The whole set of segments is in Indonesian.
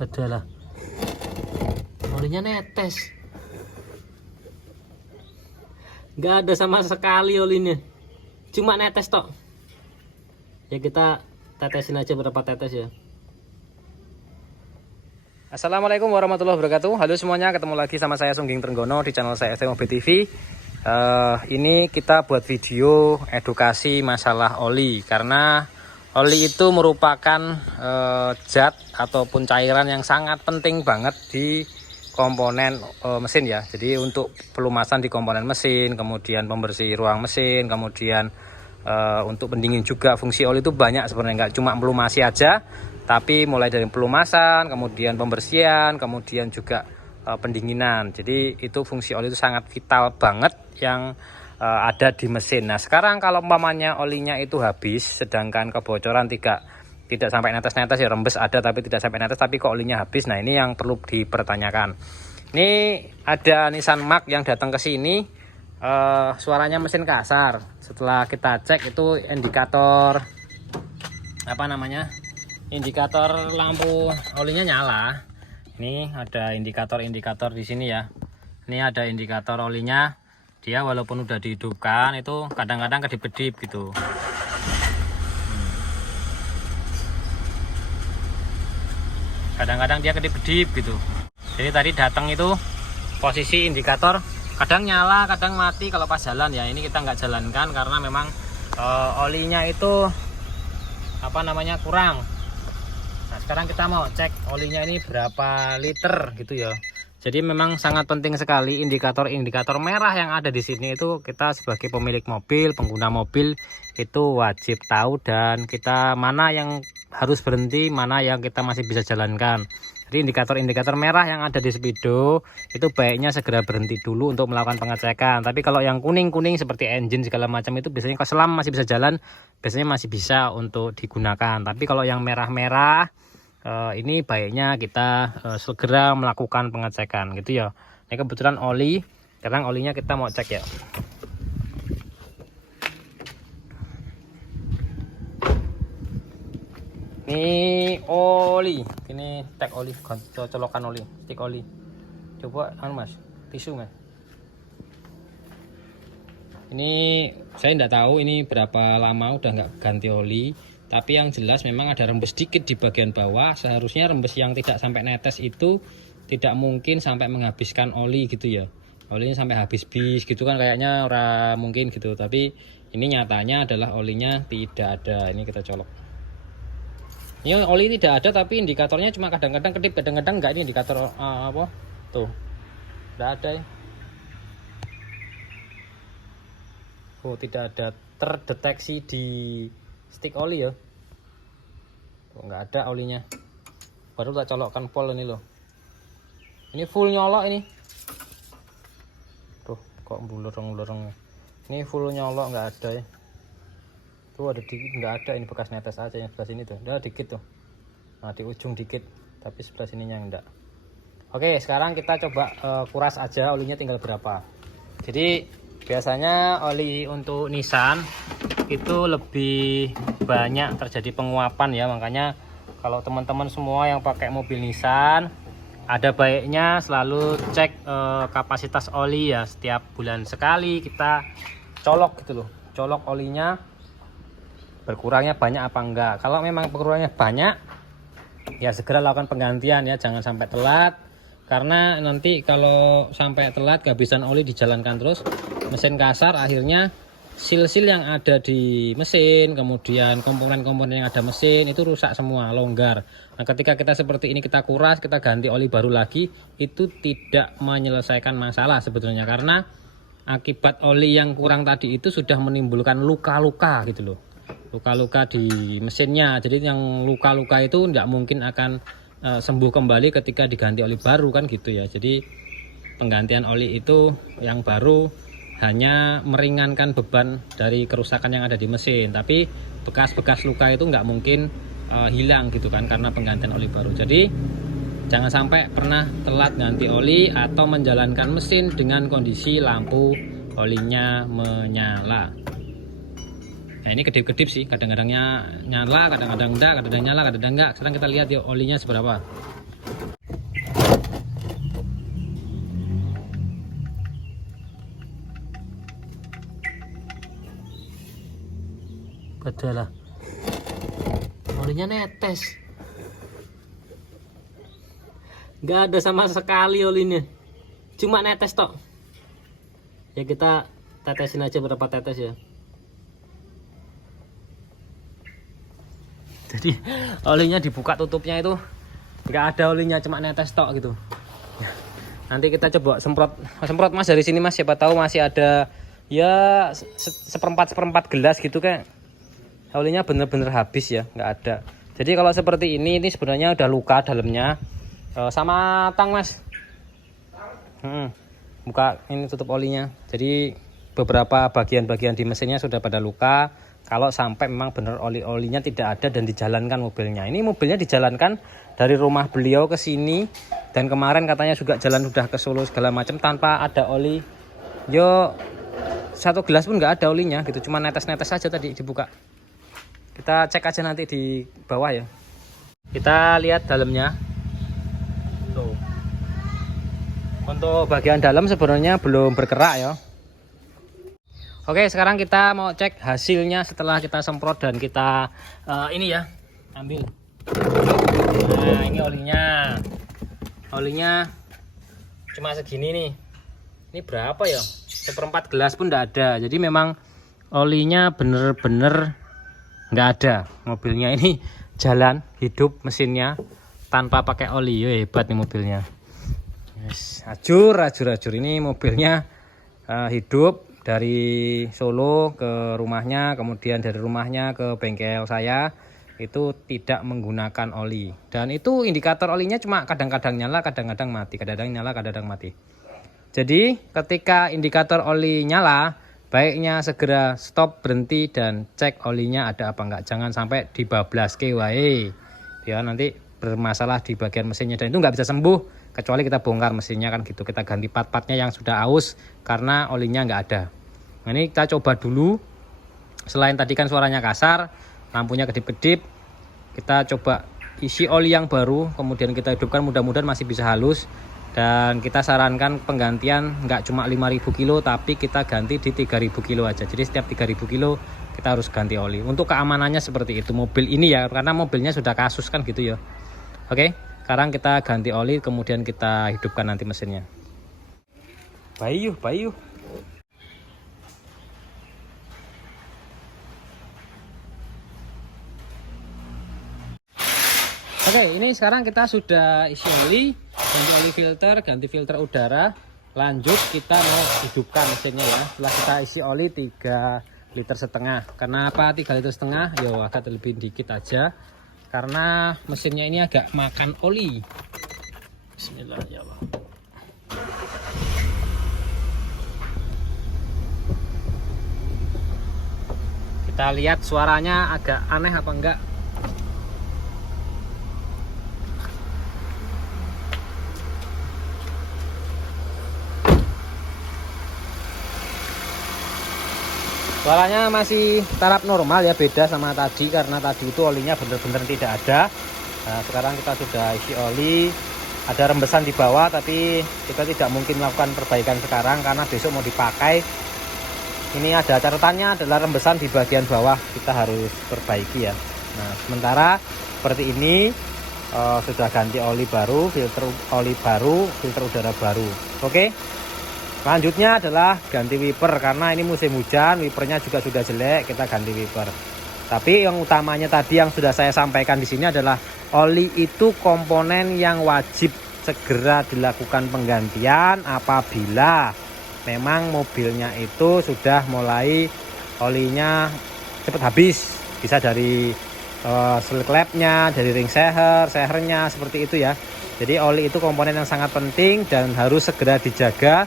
Padahal olinya netes. Nggak ada sama sekali olinya. Cuma netes tok. Ya kita tetesin aja berapa tetes ya. Assalamualaikum warahmatullahi wabarakatuh. Halo semuanya, ketemu lagi sama saya Sungging Trenggono di channel saya FT Mobil TV. Ini kita buat video edukasi masalah oli, karena oli itu merupakan zat ataupun cairan yang sangat penting banget di komponen mesin ya. Jadi untuk pelumasan di komponen mesin, kemudian pembersih ruang mesin, kemudian untuk pendingin juga. Fungsi oli itu banyak sebenarnya, nggak cuma pelumasi aja, tapi mulai dari pelumasan, kemudian pembersihan, kemudian juga pendinginan. Jadi itu fungsi oli itu sangat vital banget yang ada di mesin. Nah sekarang kalau umpamanya olinya itu habis, sedangkan kebocoran tidak sampai netes-netes ya, rembes ada tapi tidak sampai netes, tapi kok olinya habis. Nah ini yang perlu dipertanyakan. Ini ada Nissan Mark yang datang ke sini, suaranya mesin kasar. Setelah kita cek itu indikator indikator lampu olinya nyala. Ini ada indikator di sini ya. Ini ada indikator olinya, dia walaupun udah dihidupkan itu kadang-kadang kedip-kedip gitu. Kadang-kadang dia kedip-kedip gitu. Jadi tadi datang itu posisi indikator kadang nyala kadang mati kalau pas jalan ya. Ini kita nggak jalankan karena memang olinya itu kurang. Nah sekarang kita mau cek olinya ini berapa liter gitu ya. Jadi memang sangat penting sekali indikator merah yang ada di sini itu kita sebagai pemilik mobil, pengguna mobil itu wajib tahu, dan kita mana yang harus berhenti, mana yang kita masih bisa jalankan. Jadi indikator merah yang ada di speedo itu baiknya segera berhenti dulu untuk melakukan pengecekan. Tapi kalau yang kuning-kuning seperti engine segala macam itu biasanya kalau selama masih bisa jalan, biasanya masih bisa untuk digunakan. Tapi kalau yang merah-merah ini baiknya kita segera melakukan pengecekan gitu ya. Ini kebetulan oli, sekarang olinya kita mau cek ya. Ini oli, ini tek oli, colokan oli, stick oli. Coba mas, tisu mas. Ini saya tidak tahu ini berapa lama udah nggak ganti oli, tapi yang jelas memang ada rembes dikit di bagian bawah. Seharusnya rembes yang tidak sampai netes itu tidak mungkin sampai menghabiskan oli gitu ya. Olinya sampai habis bis gitu kan kayaknya orang mungkin gitu, tapi ini nyatanya adalah olinya tidak ada. Ini kita colok. Ini oli tidak ada, tapi indikatornya cuma kadang-kadang kedip, kadang-kadang enggak. Ini indikator tuh tidak ada ya. Tidak ada terdeteksi di stick oli ya. Enggak ada olinya. Baru tak colokkan pol ini loh. Ini full nyolok ini. Tuh kok bulurung-bulurung. Ini full nyolok, enggak ada ya. Tuh ada dikit, nggak ada, ini bekas netes aja yang sebelah sini tuh, udah dikit tuh. Nah di ujung dikit, tapi sebelah sininya enggak. Oke sekarang kita coba kuras aja olinya tinggal berapa. Jadi biasanya oli untuk Nissan itu lebih banyak terjadi penguapan ya, makanya kalau teman-teman semua yang pakai mobil Nissan ada baiknya selalu cek kapasitas oli ya. Setiap bulan sekali kita colok gitu loh, colok olinya berkurangnya banyak apa enggak. Kalau memang berkurangnya banyak ya segera lakukan penggantian ya, jangan sampai telat, karena nanti kalau sampai telat kehabisan oli dijalankan terus, mesin kasar, akhirnya sil-sil yang ada di mesin, kemudian komponen-komponen yang ada mesin itu rusak semua, longgar. Nah ketika kita seperti ini kita kuras, kita ganti oli baru lagi, itu tidak menyelesaikan masalah sebetulnya, karena akibat oli yang kurang tadi itu sudah menimbulkan luka-luka gitu loh, luka-luka di mesinnya. Jadi yang luka-luka itu tidak mungkin akan sembuh kembali ketika diganti oli baru kan gitu ya. Jadi penggantian oli itu yang baru hanya meringankan beban dari kerusakan yang ada di mesin, tapi bekas-bekas luka itu nggak mungkin hilang gitu kan karena penggantian oli baru. Jadi jangan sampai pernah telat ganti oli atau menjalankan mesin dengan kondisi lampu olinya menyala. Nah ini kedip-kedip sih, kadang-kadangnya nyala, kadang-kadang enggak, kadang-kadang nyala, kadang-kadang enggak. Sekarang kita lihat yuk olinya seberapa. Padahal olinya netes, nggak ada sama sekali olinya, cuma netes tok. Ya kita tetesin aja berapa tetes ya. Jadi olinya dibuka tutupnya itu nggak ada olinya, cuma netes tok gitu. Nanti kita coba semprot mas dari sini mas, siapa tahu masih ada ya seperempat gelas gitu kayak olinya bener-bener habis ya, nggak ada. Jadi kalau seperti ini sebenarnya udah luka dalamnya. Sama tang mas, buka ini tutup olinya. Jadi beberapa bagian-bagian di mesinnya sudah pada luka. Kalau sampai memang benar oli-olinya tidak ada dan dijalankan mobilnya. Ini mobilnya dijalankan dari rumah beliau ke sini, dan kemarin katanya juga jalan udah ke Solo segala macam tanpa ada oli. Yo satu gelas pun nggak ada olinya gitu, cuma netes-netes saja tadi dibuka. Kita cek aja nanti di bawah ya. Kita lihat dalamnya. Tuh. Untuk bagian dalam sebenarnya belum berkerak ya. Oke, sekarang kita mau cek hasilnya setelah kita semprot dan kita ini ya, ambil. Nah, ini olinya. Olinya cuma segini nih. Ini berapa ya? Seperempat gelas pun enggak ada. Jadi memang olinya bener-bener nggak ada. Mobilnya ini jalan hidup mesinnya tanpa pakai oli. Yo, hebat nih mobilnya. Yes, ajur. Ini mobilnya hidup dari Solo ke rumahnya, kemudian dari rumahnya ke bengkel saya itu tidak menggunakan oli. Dan itu indikator olinya cuma kadang-kadang nyala, kadang-kadang mati, kadang-kadang nyala, kadang-kadang mati. Jadi ketika indikator oli nyala, baiknya segera stop, berhenti, dan cek olinya ada apa enggak. Jangan sampai dibablaske wae. Ya nanti bermasalah di bagian mesinnya, dan itu nggak bisa sembuh kecuali kita bongkar mesinnya kan gitu. Kita ganti part-partnya yang sudah aus karena olinya nggak ada. Nah ini kita coba dulu. Selain tadi kan suaranya kasar, lampunya kedip-kedip, kita coba isi oli yang baru, kemudian kita hidupkan, mudah-mudahan masih bisa halus. Dan kita sarankan penggantian nggak cuma 5.000 kilo, tapi kita ganti di 3.000 kilo aja. Jadi setiap 3.000 kilo kita harus ganti oli. Untuk keamanannya seperti itu mobil ini ya, karena mobilnya sudah kasus kan gitu ya. Oke, sekarang kita ganti oli, kemudian kita hidupkan nanti mesinnya. Bayu. Oke, ini sekarang kita sudah isi oli, ganti oli filter, ganti filter udara. Lanjut kita mau hidupkan mesinnya ya. Setelah kita isi oli 3,5 liter. Kenapa 3,5 liter? Yo agak lebih dikit aja, karena mesinnya ini agak makan oli. Bismillahirrahmanirrahim. Kita lihat suaranya agak aneh apa enggak. Suaranya masih taraf normal ya, beda sama tadi karena tadi itu olinya bener-bener tidak ada. Nah, sekarang kita sudah isi oli, ada rembesan di bawah, tapi kita tidak mungkin melakukan perbaikan sekarang karena besok mau dipakai. Ini ada catatannya adalah rembesan di bagian bawah kita harus perbaiki ya. Nah sementara seperti ini sudah ganti oli baru, filter oli baru, filter udara baru. Oke. Selanjutnya adalah ganti wiper, karena ini musim hujan, wipernya juga sudah jelek, kita ganti wiper. Tapi yang utamanya tadi yang sudah saya sampaikan di sini adalah oli itu komponen yang wajib segera dilakukan penggantian apabila memang mobilnya itu sudah mulai olinya cepat habis. Bisa dari slick lapnya, dari ring sehernya seperti itu ya. Jadi oli itu komponen yang sangat penting dan harus segera dijaga.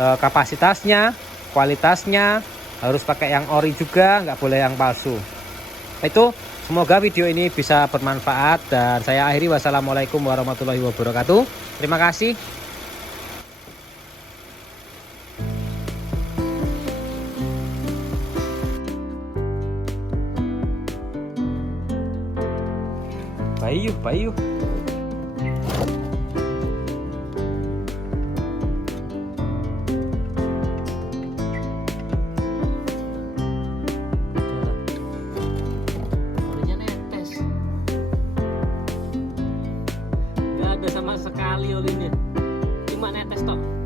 Kapasitasnya, kualitasnya harus pakai yang ori juga, nggak boleh yang palsu. Itu semoga video ini bisa bermanfaat dan saya akhiri. Wassalamualaikum warahmatullahi wabarakatuh. Terima kasih. Bayu, Bayu. Olinya netes. Gak ada sama sekali olinya. Cuma netes tok.